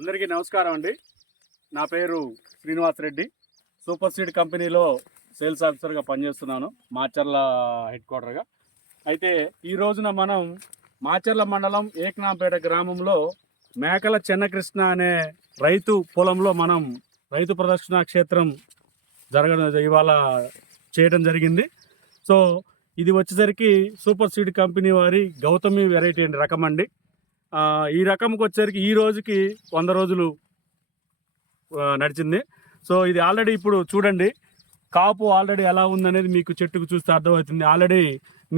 అందరికీ నమస్కారం అండి. నా పేరు శ్రీనివాస్ రెడ్డి. సూపర్ సీడ్ కంపెనీలో సేల్స్ ఆఫీసర్గా పనిచేస్తున్నాను, మాచర్ల హెడ్ క్వార్టర్గా. అయితే ఈ రోజున మనం మాచర్ల మండలం ఏకనాంపేట గ్రామంలో మేకల చెన్నకృష్ణ అనే రైతు పొలంలో మనం రైతు ప్రదర్శన క్షేత్రం ఇవాళ చేయడం జరిగింది. సో ఇది వచ్చేసరికి సూపర్ సీడ్ కంపెనీ వారి గౌతమి వెరైటీ అండి, రకం అండి. ఈ రకంకి వచ్చేసరికి ఈ రోజుకి 100 రోజులు నడిచింది. సో ఇది ఆల్రెడీ ఇప్పుడు చూడండి, కాపు ఆల్రెడీ ఎలా ఉందనేది మీకు చెట్టుకు చూస్తే అర్థమవుతుంది. ఆల్రెడీ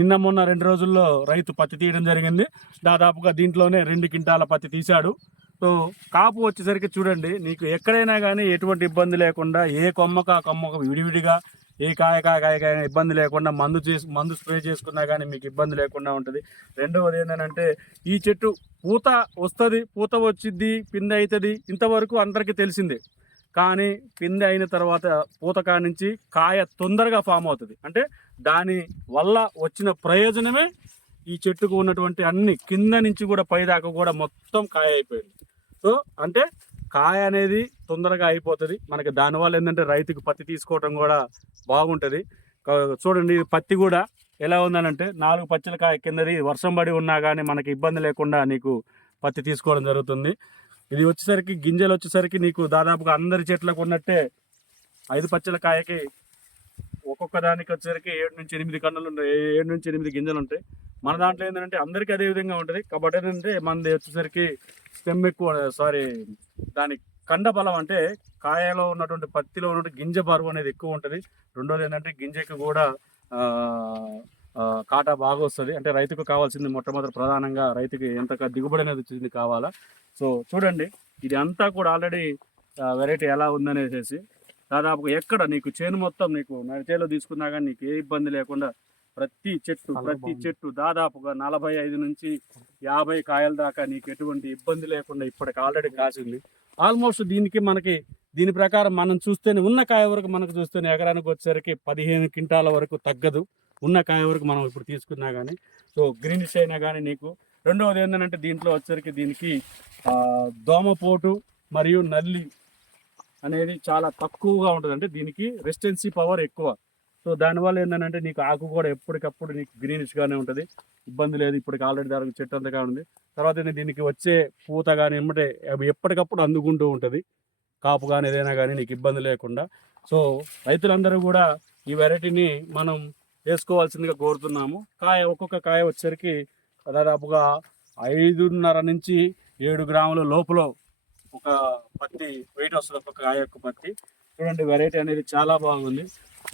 నిన్న మొన్న 2 రోజుల్లో రైతు పత్తి తీయడం జరిగింది. దాదాపుగా దీంట్లోనే 2 క్వింటాల పత్తి తీశాడు. సో కాపు వచ్చేసరికి చూడండి, నీకు ఎక్కడైనా కానీ ఎటువంటి ఇబ్బంది లేకుండా ఏ కొమ్మకు ఆ కొమ్మకు విడివిడిగా ఏ కాయ ఇబ్బంది లేకుండా మందు స్ప్రే చేసుకున్నా కానీ మీకు ఇబ్బంది లేకుండా ఉంటుంది. రెండవది ఏంటంటే ఈ చెట్టు పూత వస్తుంది, పూత వచ్చిద్ది, పిందె అవుతుంది, ఇంతవరకు అందరికీ తెలిసిందే. కానీ పిందె అయిన తర్వాత పూత నుంచి కాయ తొందరగా ఫామ్ అవుతుంది. అంటే దాని వల్ల వచ్చిన ప్రయోజనమే ఈ చెట్టుకు ఉన్నటువంటి అన్ని కింద నుంచి కూడా పైదాకా కూడా మొత్తం కాయ అయిపోయింది. సో అంటే కాయ అనేది తొందరగా అయిపోతుంది మనకి. దానివల్ల ఏంటంటే రైతుకు పత్తి తీసుకోవడం కూడా బాగుంటుంది. చూడండి పత్తి కూడా ఎలా ఉందనంటే 4 పచ్చల కాయ కిందది వర్షం పడి ఉన్నా కానీ మనకి ఇబ్బంది లేకుండా నీకు పత్తి తీసుకోవడం జరుగుతుంది. ఇది వచ్చేసరికి గింజలు వచ్చేసరికి నీకు దాదాపుగా అందరి చెట్లకు ఉన్నట్టే 5 పచ్చల కాయకి ఒక్కొక్క దానికి వచ్చేసరికి 7 నుంచి 8 కన్నులు ఉంటాయి, 7 నుంచి 8 గింజలు ఉంటాయి. మన దాంట్లో ఏంటంటే అందరికీ అదే విధంగా ఉంటుంది. కాబట్టి ఏంటంటే మనది వచ్చేసరికి స్టెమ్ ఎక్కువ, దాని కండ బలం అంటే కాయలో ఉన్నటువంటి పత్తిలో ఉన్నటువంటి గింజ బరువు అనేది ఎక్కువ ఉంటుంది. రెండోది ఏంటంటే గింజకి కూడా కాటా బాగా వస్తుంది. అంటే రైతుకు కావాల్సింది మొట్టమొదటి ప్రధానంగా రైతుకి ఎంత దిగుబడి అనేది వచ్చింది కావాలా. సో చూడండి, ఇది అంతా కూడా ఆల్రెడీ వెరైటీ ఎలా ఉందనేసి దాదాపుగా ఎక్కడ నీకు చేను మొత్తం నీకు నడిచేలో తీసుకున్నా కానీ నీకు ఏ ఇబ్బంది లేకుండా ప్రతి చెట్టు దాదాపుగా 45 నుంచి 50 కాయల దాకా నీకు ఎటువంటి ఇబ్బంది లేకుండా ఇప్పటికి ఆల్రెడీ కాసింది. ఆల్మోస్ట్ దీని ప్రకారం మనం చూస్తేనే ఉన్న కాయ వరకు మనకు చూస్తేనే ఎకరానికి వచ్చేసరికి 15 క్వింటాల వరకు తగ్గదు ఉన్న కాయ వరకు మనం ఇప్పుడు తీసుకున్నా కానీ. సో గ్రీనిష్ అయినా కానీ నీకు. రెండవది ఏంటంటే దీంట్లో వచ్చేసరికి దీనికి దోమపోటు మరియు నల్లి అనేది చాలా తక్కువగా ఉంటుంది. అంటే దీనికి రెసిస్టెన్సీ పవర్ ఎక్కువ. సో దానివల్ల ఏంటంటే నీకు ఆకు కూడా ఎప్పటికప్పుడు నీకు గ్రీనిష్గానే ఉంటుంది, ఇబ్బంది లేదు. ఇప్పటికి ఆల్రెడీ దానికి చెట్టు అంతగా ఉంది. తర్వాత దీనికి వచ్చే పూత కానీ ఎప్పటికప్పుడు అందుకుంటూ ఉంటుంది, కాపు కానీ ఏదైనా కానీ నీకు ఇబ్బంది లేకుండా. సో రైతులందరూ కూడా ఈ వెరైటీని మనం వేసుకోవాల్సిందిగా కోరుతున్నాము. ఒక్కొక్క కాయ వచ్చేసరికి దాదాపుగా 5.5 నుంచి 7 గ్రాముల లోపల ఒక పత్తి వెయిట్ వస్తుంది, ఒక్కొక్క కాయ యొక్క పత్తి. చూడండి వెరైటీ అనేది చాలా బాగుంది.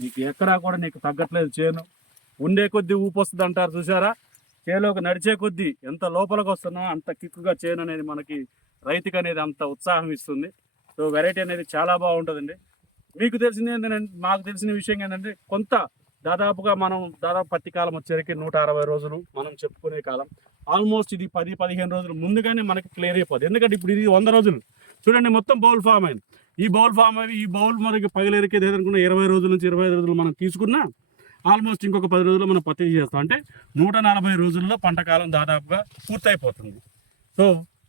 నీకు ఎక్కడా కూడా నీకు తగ్గట్లేదు. చేను ఉండే కొద్దీ ఊపు వస్తుంది అంటారు చూసారా, చేలోకి నడిచే కొద్దీ ఎంత లోపలికి వస్తున్నా అంత కిక్కుగా చేను అనేది మనకి రైతుకి అనేది అంత ఉత్సాహం ఇస్తుంది. సో వెరైటీ అనేది చాలా బాగుంటుందండి. మీకు తెలిసింది ఏంటంటే, మాకు తెలిసిన విషయం ఏంటంటే దాదాపుగా పత్తి కాలం వచ్చేసరికి 160 రోజులు మనం చెప్పుకునే కాలం. ఆల్మోస్ట్ ఇది 10-15 రోజులు ముందుగానే మనకి క్లియర్ అయిపోతుంది. ఎందుకంటే ఇప్పుడు ఇది 100 రోజులు చూడండి, మొత్తం బౌల్ ఫామ్ అయింది. ఈ బౌల్ మనకి పగిలేరికేది ఏదనుకున్నా 20 రోజుల నుంచి 25 రోజులు మనం తీసుకున్నా ఆల్మోస్ట్ ఇంకొక 10 రోజుల్లో మనం పత్తి చేస్తాం. అంటే 140 రోజుల్లో పంట కాలం దాదాపుగా పూర్తయిపోతుంది. సో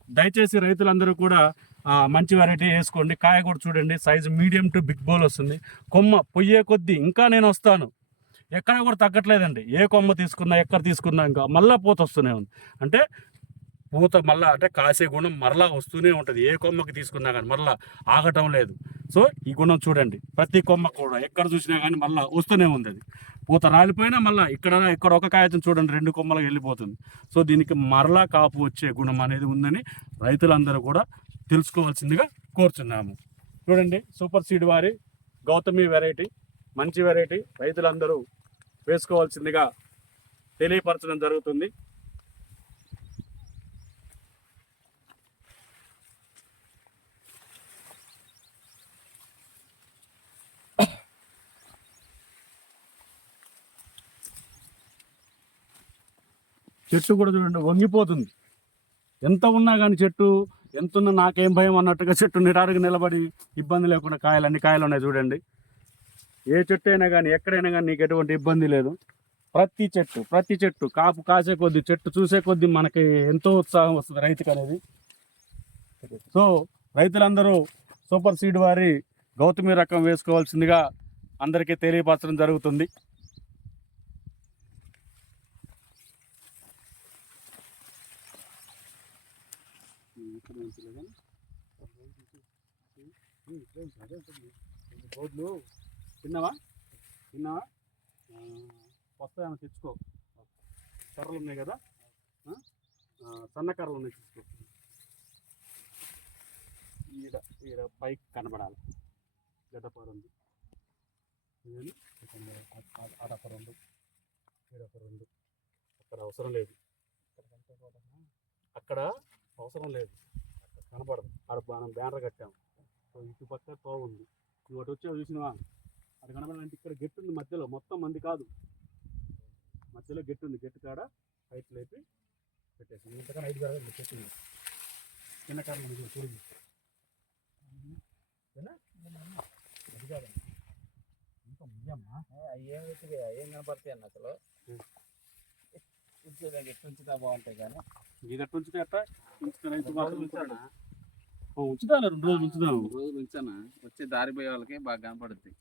దయచేసి రైతులందరూ కూడా మంచి వెరైటీ వేసుకోండి. కాయ కూడా చూడండి, size medium to big bowl వస్తుంది. కొమ్మ పొయ్యే కొద్దీ ఇంకా నేను వస్తాను, ఎక్కడ కూడా తగ్గట్లేదండి. ఏ కొమ్మ తీసుకున్నా ఎక్కడ తీసుకున్నా ఇంకా మళ్ళీ పూత వస్తూనే ఉంది. అంటే పూత మళ్ళీ అంటే కాసే గుణం మరలా వస్తూనే ఉంటుంది. ఏ కొమ్మకి తీసుకున్నా కానీ మళ్ళీ ఆగటం లేదు. సో ఈ గుణం చూడండి, ప్రతి కొమ్మ కూడా ఎక్కడ చూసినా కానీ మళ్ళీ వస్తూనే ఉంది. అది పూత రాలిపోయినా మళ్ళీ ఇక్కడ ఒక కాయతం చూడండి 2 కొమ్మలకు వెళ్ళిపోతుంది. సో దీనికి మరలా కాపు వచ్చే గుణం అనేది ఉందని రైతులందరూ కూడా తెలుసుకోవాల్సిందిగా కోరుచున్నాము. చూడండి సూపర్ సీడ్ వారి గౌతమి వెరైటీ మంచి వెరైటీ, రైతులందరూ వేసుకోవాల్సిందిగా తెలియపరచడం జరుగుతుంది. చెట్టు కూడా చూడండి వంగిపోతుంది. ఎంత ఉన్నా కానీ చెట్టు ఎంతున్నా నాకేం భయం అన్నట్టుగా చెట్టు నిటారుగా నిలబడి ఇబ్బంది లేకుండా అన్ని కాయలు ఉన్నాయి చూడండి. ఏ చెట్టు అయినా కానీ ఎక్కడైనా కానీ నీకు ఎటువంటి ఇబ్బంది లేదు. ప్రతి చెట్టు కాపు కాసే కొద్దీ చెట్టు చూసే కొద్దీ మనకి ఎంతో ఉత్సాహం వస్తుంది రైతుకు అనేది. సో రైతులందరూ సూపర్ సీడ్ వారి గౌతమి రకం వేసుకోవాల్సిందిగా అందరికీ తెలియపరచడం జరుగుతుంది. బోర్డులు తిన్నావా వస్తాయని తెచ్చుకో. కర్రలు ఉన్నాయి కదా, సన్న కర్రలు ఉన్నాయి తెచ్చుకో. ఈడ పైకి కనబడాలి. గడ్డపార ఉంది, ఆడపర ఉంది, ఈడపర ఉంది. అక్కడ అవసరం లేదు, అక్కడ అవసరం లేదు, అక్కడ కనపడదు. ఆడ మనం బ్యానర్ కట్టాము. సో ఇటు పక్క తో ఉంది. నువ్వు అటు వచ్చావు చూసినవా, అది కనబడాలంటే ఇక్కడ గెట్టు ఉంది మధ్యలో, మొత్తం మంది కాదు, మధ్యలో గెట్టు ఉంది. గెట్టు కాడ హైట్ లేపి పెట్టేసి ఇంతకన్నా హైట్ కాదు పెట్టింది. చిన్న కారణం చూడండి, అది కాదండి ఇంకా ముయ్యమ్మా. ఏం కనపడతాయి అన్న అసలు ఉంచుతా బాగుంటాయి. కానీ ఇది ఎట్టు ఉంచితే అట్ట ఉంచుతా 2 రోజులు ఉంచుదాం. రోజులు ఉంచానా వచ్చే దారి పోయే వాళ్ళకి బాగా కనపడుద్ది.